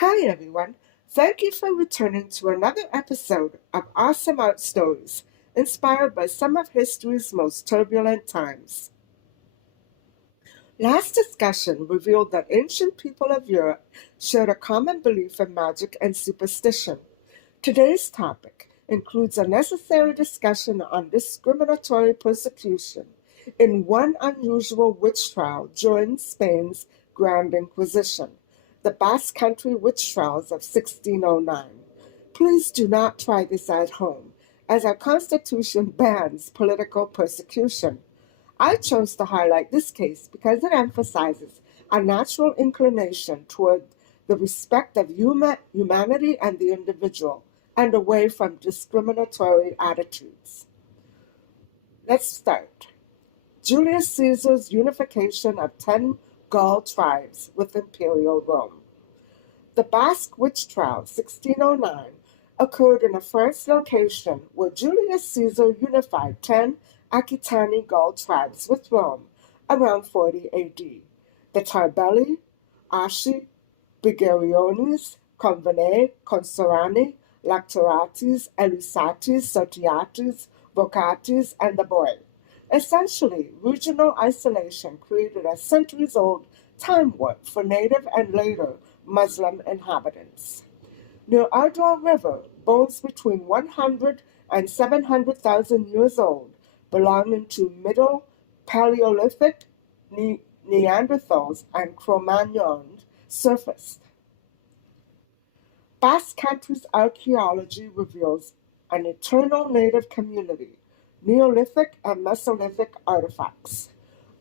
Hi everyone, thank you for returning to another episode of Awesome Art Stories, inspired by some of history's most turbulent times. Last discussion revealed that ancient people of Europe shared a common belief in magic and superstition. Today's topic includes a necessary discussion on discriminatory persecution in one unusual witch trial during Spain's Grand Inquisition, the Basque Country Witch Trials of 1609. Please do not try this at home, as our Constitution bans political persecution. I chose to highlight this case because it emphasizes a natural inclination toward the respect of humanity and the individual, and away from discriminatory attitudes. Let's start. Julius Caesar's unification of 10 Gaul tribes with Imperial Rome. The Basque Witch Trial, 1609, occurred in a French location where Julius Caesar unified 10 Aquitani Gaul tribes with Rome around 40 AD. The Tarbelli, Asci, Bigeriones, Convene, Consorani, Lactorates, Elusates, Sotiates, Vocates, and the Boy. Essentially, regional isolation created a centuries-old time warp for native and later Muslim inhabitants. Near Ardor River, bones between 100 and 700,000 years old, belonging to Middle Paleolithic Neanderthals and Cro-Magnons, surfaced. Basque Country's archaeology reveals an eternal native community, Neolithic and Mesolithic artifacts.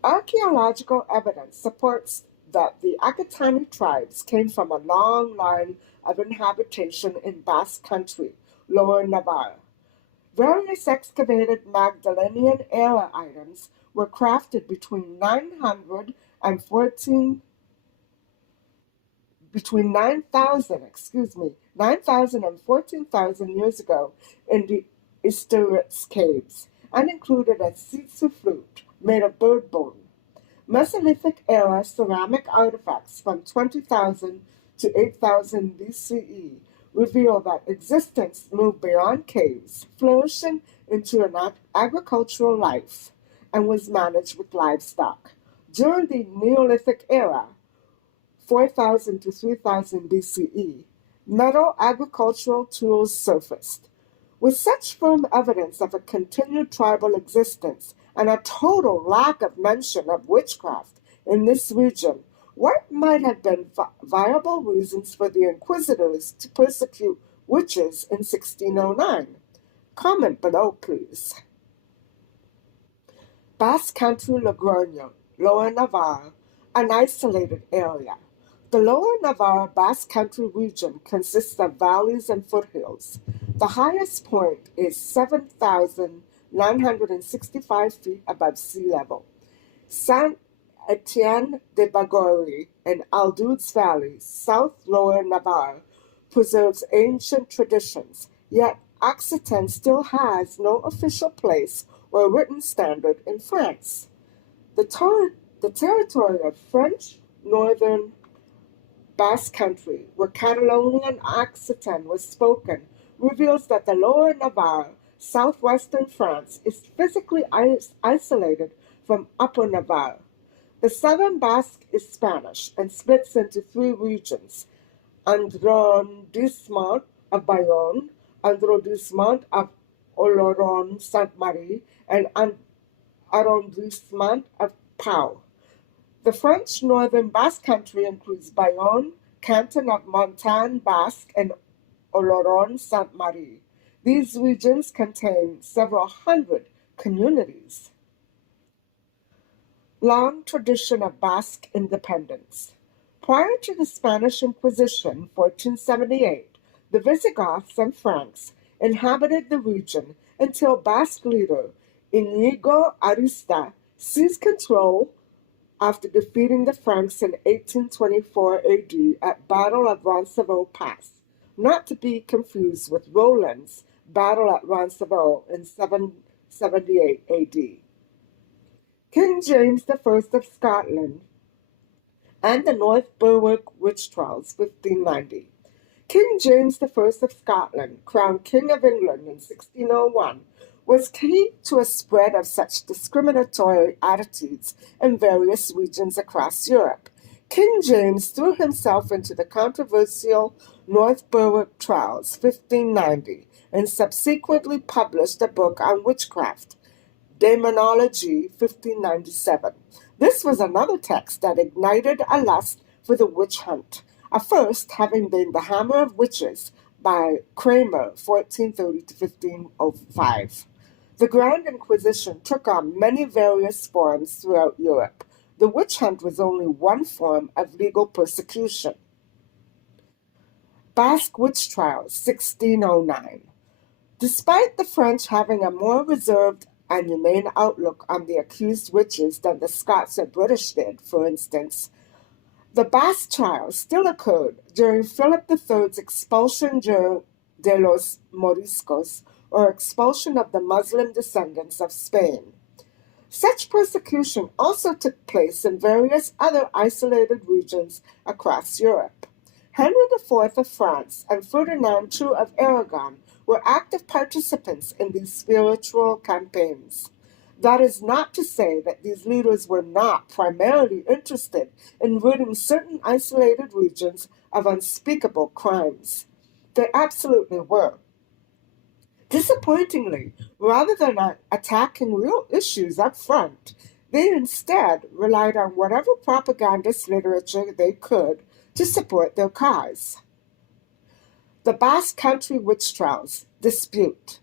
Archaeological evidence supports that the Aquitani tribes came from a long line of inhabitation in Basque Country, Lower Navarre. Various excavated Magdalenian-era items were crafted between 9,000 and 14,000 years ago in the Isturitz caves, and included a tsitsu flute made of bird bone. Mesolithic-era ceramic artifacts from 20,000 to 8,000 BCE reveal that existence moved beyond caves, flourishing into an agricultural life, and was managed with livestock. During the Neolithic era, 4,000 to 3,000 BCE, metal agricultural tools surfaced. With such firm evidence of a continued tribal existence and a total lack of mention of witchcraft in this region, what might have been viable reasons for the inquisitors to persecute witches in 1609? Comment below, please. Basque Country Logroño, Lower Navarre, an isolated area. The Lower Navarre Basque Country region consists of valleys and foothills. The highest point is 7,965 feet above sea level. Saint Etienne de Bagory in Aldouds Valley, South Lower Navarre, preserves ancient traditions, yet Aquitaine still has no official place or written standard in France. The territory of French Northern Basque Country, where Catalonian Occitan was spoken, reveals that the Lower Navarre, southwestern France, is physically isolated from Upper Navarre. The southern Basque is Spanish and splits into three regions: Arrondissement of Bayonne, Arrondissement of Oloron-Sainte-Marie, and Arrondissement of Pau. The French Northern Basque Country includes Bayonne, Canton of Montagne Basque, and Oloron-Sainte-Marie. These regions contain several hundred communities. Long tradition of Basque independence. Prior to the Spanish Inquisition, 1478, the Visigoths and Franks inhabited the region until Basque leader Inigo Arista seized control after defeating the Franks in 1824 AD at Battle of Roncevaux Pass, not to be confused with Roland's Battle at Roncevaux in 778 AD. King James I of Scotland and the North Berwick Witch Trials, 1590. King James I of Scotland, crowned King of England in 1601, was key to a spread of such discriminatory attitudes in various regions across Europe. King James threw himself into the controversial Northborough Trials, 1590, and subsequently published a book on witchcraft, Demonology, 1597. This was another text that ignited a lust for the witch hunt, a first having been The Hammer of Witches by Kramer, 1430 to 1505. The Grand Inquisition took on many various forms throughout Europe. The witch hunt was only one form of legal persecution. Basque Witch Trials, 1609. Despite the French having a more reserved and humane outlook on the accused witches than the Scots or British did, for instance, the Basque trials still occurred during Philip III's expulsion de los Moriscos, or expulsion of the Muslim descendants of Spain. Such persecution also took place in various other isolated regions across Europe. Henry IV of France and Ferdinand II of Aragon were active participants in these spiritual campaigns. That is not to say that these leaders were not primarily interested in ridding certain isolated regions of unspeakable crimes. They absolutely were. Disappointingly, rather than attacking real issues up front, they instead relied on whatever propagandist literature they could to support their cause. The Basque Country Witch Trials, dispute.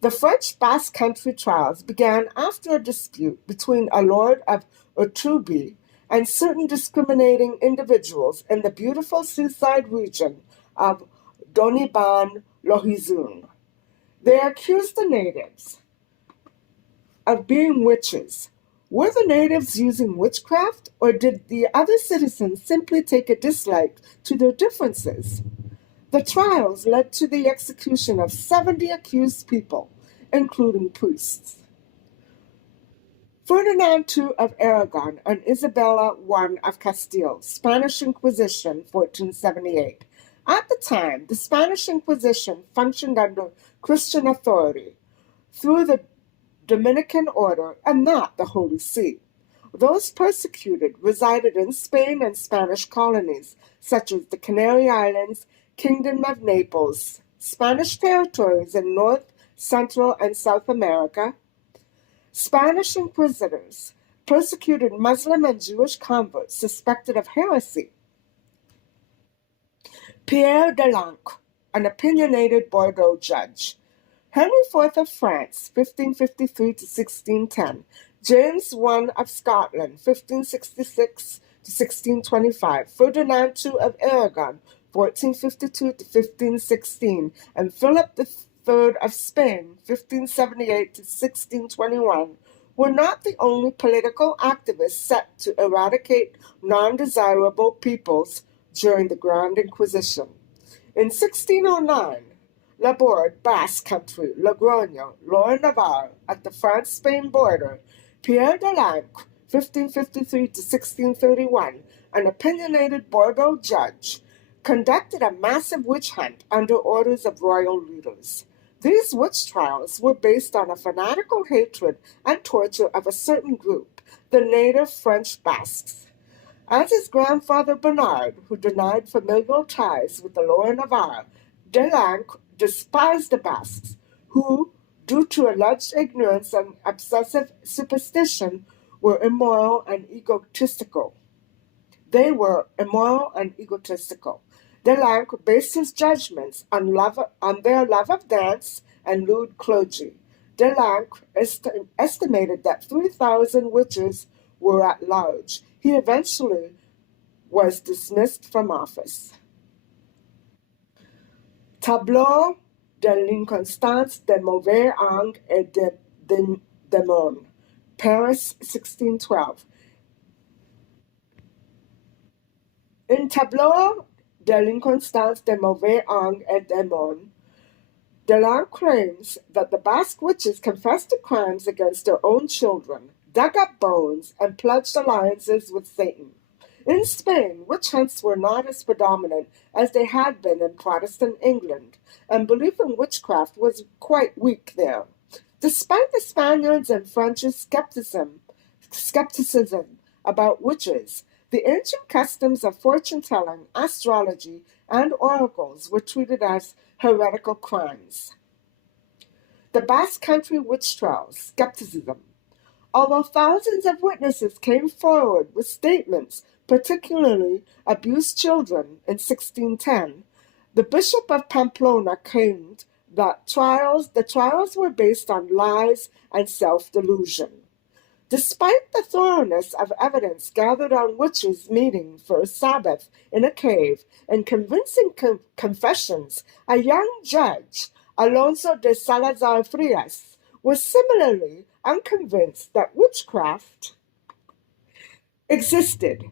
The French Basque Country Trials began after a dispute between a lord of Urtubi and certain discriminating individuals in the beautiful seaside region of Doniban-Lohizun. They accused the natives of being witches. Were the natives using witchcraft, or did the other citizens simply take a dislike to their differences? The trials led to the execution of 70 accused people, including priests. Ferdinand II of Aragon and Isabella I of Castile, Spanish Inquisition, 1478. At the time, the Spanish Inquisition functioned under Christian authority through the Dominican order and not the Holy See. Those persecuted resided in Spain and Spanish colonies, such as the Canary Islands, Kingdom of Naples, Spanish territories in North, Central, and South America. Spanish inquisitors persecuted Muslim and Jewish converts suspected of heresy. Pierre de Lancre, an opinionated Bordeaux judge. Henry IV of France, 1553 to 1610. James I of Scotland, 1566 to 1625. Ferdinand II of Aragon, 1452 to 1516. And Philip III of Spain, 1578 to 1621, were not the only political activists set to eradicate non-desirable peoples during the Grand Inquisition. In 1609, Laborde, Basque Country, Logroño, Lower Navarre, at the France-Spain border, Pierre de Lancre, 1553 to 1631, an opinionated Bordeaux judge, conducted a massive witch hunt under orders of royal leaders. These witch trials were based on a fanatical hatred and torture of a certain group, the native French Basques. As his grandfather Bernard, who denied familial ties with the Lower Navarre, de Lancre despised the Basques, who, due to alleged ignorance and obsessive superstition, were immoral and egotistical. They were immoral and egotistical. De Lancre based his judgments on their love of dance and lewd clergy. De Lancre estimated that 3,000 witches were at large. He eventually was dismissed from office. Tableau de l'inconstance des mauvais anges et des démons, Paris, 1612. In Tableau de l'inconstance des mauvais anges et démons, de Lancre claims that the Basque witches confessed to crimes against their own children, dug up bones, and pledged alliances with Satan. In Spain, witch hunts were not as predominant as they had been in Protestant England, and belief in witchcraft was quite weak there. Despite the Spaniards' and French's skepticism about witches, the ancient customs of fortune-telling, astrology, and oracles were treated as heretical crimes. The Basque Country Witch Trials, skepticism. Although thousands of witnesses came forward with statements particularly abused children in 1610, the Bishop of Pamplona claimed that the trials were based on lies and self-delusion. Despite the thoroughness of evidence gathered on witches meeting for a Sabbath in a cave and convincing confessions, a young judge, Alonso de Salazar Frías, was similarly unconvinced that witchcraft existed.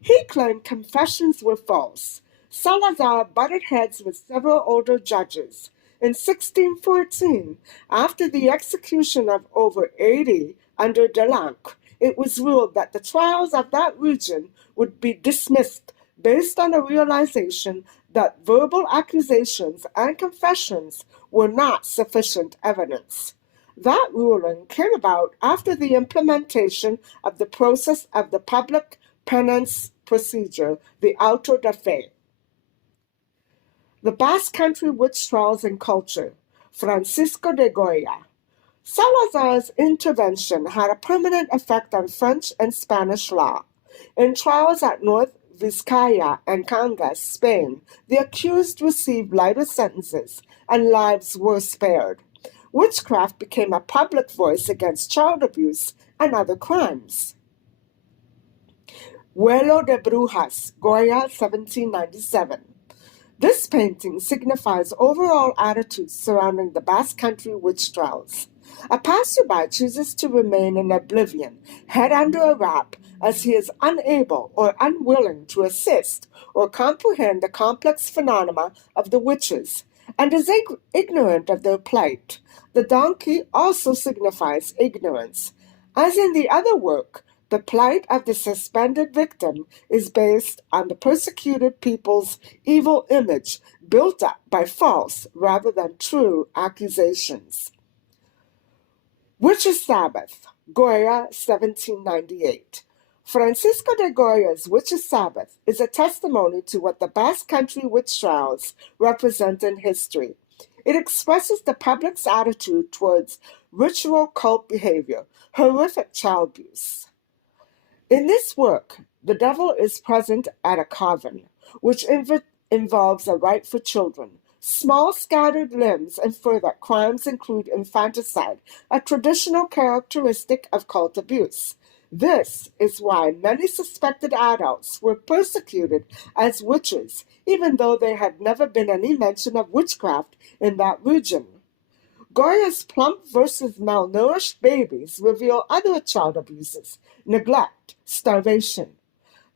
He claimed confessions were false. Salazar butted heads with several older judges. In 1614, after the execution of over 80 under Lancre, it was ruled that the trials of that region would be dismissed based on a realization that verbal accusations and confessions were not sufficient evidence. That ruling came about after the implementation of the process of the public penance procedure, the auto de fe. The Basque Country Witch Trials and Culture, Francisco de Goya. Salazar's intervention had a permanent effect on French and Spanish law. In trials at North Vizcaya and Cangas, Spain, the accused received lighter sentences and lives were spared. Witchcraft became a public voice against child abuse and other crimes. Vuelo de Brujas, Goya, 1797. This painting signifies overall attitudes surrounding the Basque Country witch trials. A passerby chooses to remain in oblivion, head under a wrap, as he is unable or unwilling to assist or comprehend the complex phenomena of the witches, and is ignorant of their plight. The donkey also signifies ignorance. As in the other work, the plight of the suspended victim is based on the persecuted people's evil image built up by false rather than true accusations. Witches' Sabbath, Goya, 1798. Francisco de Goya's Witches' Sabbath is a testimony to what the Basque Country witch trials represent in history. It expresses the public's attitude towards ritual cult behavior, horrific child abuse. In this work, the devil is present at a coven, which involves a rite for children. Small scattered limbs infer that crimes include infanticide, a traditional characteristic of cult abuse. This is why many suspected adults were persecuted as witches, even though there had never been any mention of witchcraft in that region. Goya's plump versus malnourished babies reveal other child abuses, neglect, starvation.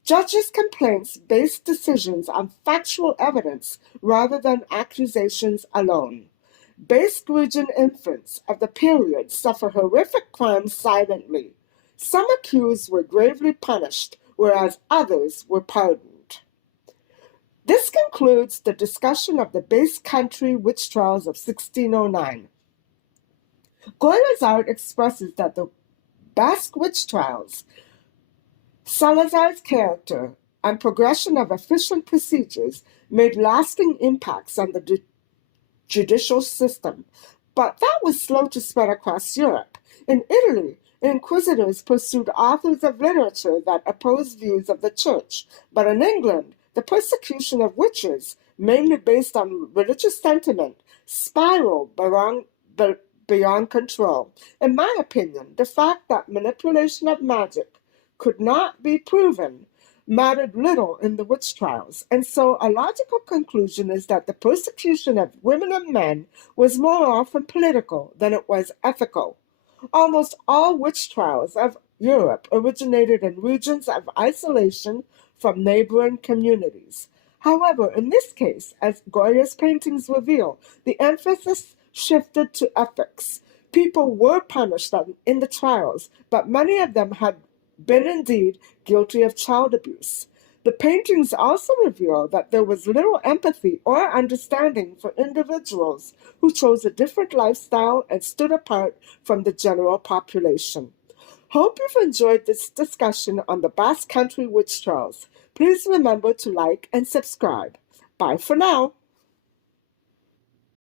Judges' complaints base decisions on factual evidence rather than accusations alone. Basque region infants of the period suffer horrific crimes silently. Some accused were gravely punished, whereas others were pardoned. This concludes the discussion of the Basque Country witch trials of 1609. Goya's art expresses that the Basque witch trials, Salazar's character, and progression of efficient procedures made lasting impacts on the judicial system, but that was slow to spread across Europe. In Italy, inquisitors pursued authors of literature that opposed views of the church, but in England, the persecution of witches, mainly based on religious sentiment, spiraled beyond control. In my opinion, the fact that manipulation of magic could not be proven mattered little in the witch trials, and so a logical conclusion is that the persecution of women and men was more often political than it was ethical. Almost all witch trials of Europe originated in regions of isolation from neighboring communities. However, in this case, as Goya's paintings reveal, the emphasis shifted to ethics. People were punished in the trials, but many of them had been indeed guilty of child abuse. The paintings also reveal that there was little empathy or understanding for individuals who chose a different lifestyle and stood apart from the general population. Hope you've enjoyed this discussion on the Basque Country Witch Trials. Please remember to like and subscribe. Bye for now.